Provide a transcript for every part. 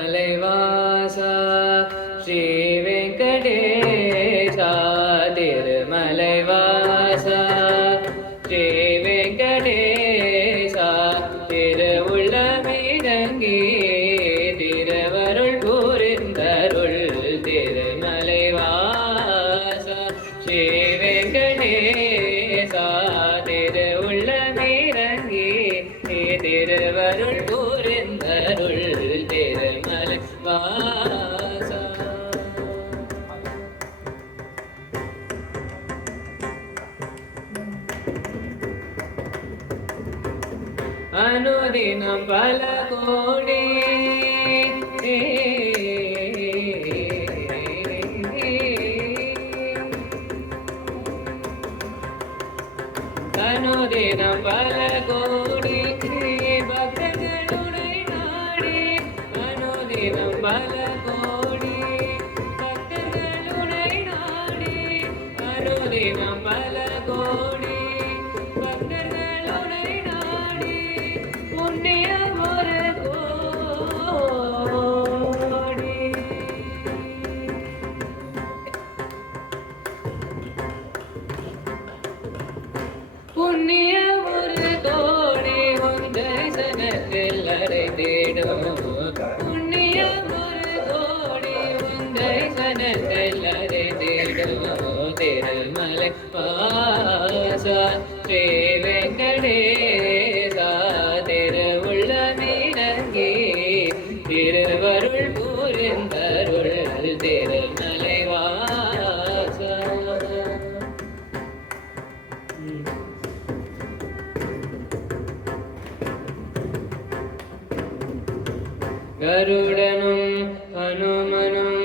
திருமலைவாசா ஸ்ரீ வெங்கடேசா திருமலைவாசா ஸ்ரீ வெங்கடேசா திருவுள்ளமிடங்கி திருவருள் புரிந்தருள் திருமலைவாசா ஸ்ரீ வெங்கடேசா திருவுள்ளமிடங்கி திருவருள் புரிந்தருள் திருமலைவாசா. அனுதினம் பல கோடி அனுதினம் பல கோடி பக்தர்களுடைய நாடி அனுதினம் பல கோடி பக்தர்களுடைய நாடி அனுதினம் பல கோடி பக்தர்களுடைய நாடி புண்ணியம் ஒரு கோடி புண்ணியம் ஒரு கோடி தரிசனத்தில் அடைந்திடும் புண்ணியம் ஒரு கோடி தரிசனத்தில் அடைந்திடும் திருமலை வாசா ஸ்ரீ வெங்கடேசா திருவுள்ளமிடங்கி திருவருள் புரிந்தருள் திருமலை வாசா. கருடனும் ஹனுமனும்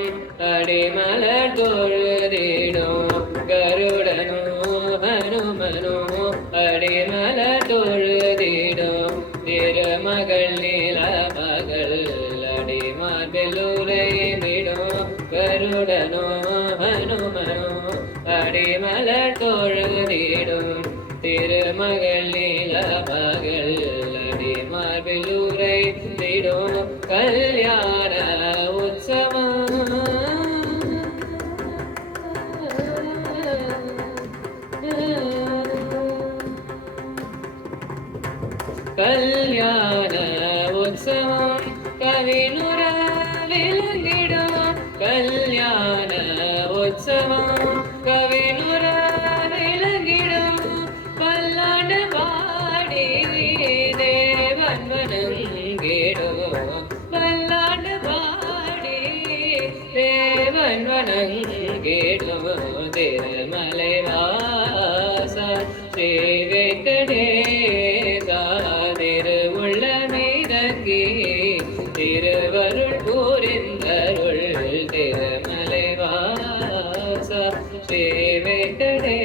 அடிமலர் தொழுதிடும் கருடனும் ஹனுமனும் அடிமலர் தொழுதிடும் திருமகள் நீலமகள் அடிமார்பில் உரைந்திடும் கருடனும் ஹனுமனும் அடிமலர் தொழுதிடும் திருமகள் நீலமகள் அடிமார்பில் உரைந்திடும் கல்யாண உற்சவம் கல்யாண உற்சவம் கவினுர விளங்கிடும் கல்யாண உற்சவம் கவினுர விளங்கிடும் பல்லாண்டு பாடி தேவன் வணங்கிடும் பல்லாண்டு பாடி தேவன் வணங்கிடும் திருமலை வாசா ஸ்ரீ வெங்கடேசா திருவுள்ளமிடங்கி திருவருள் புரிந்தருள் திருமலை வாசா ஸ்ரீ வெங்கடேசா.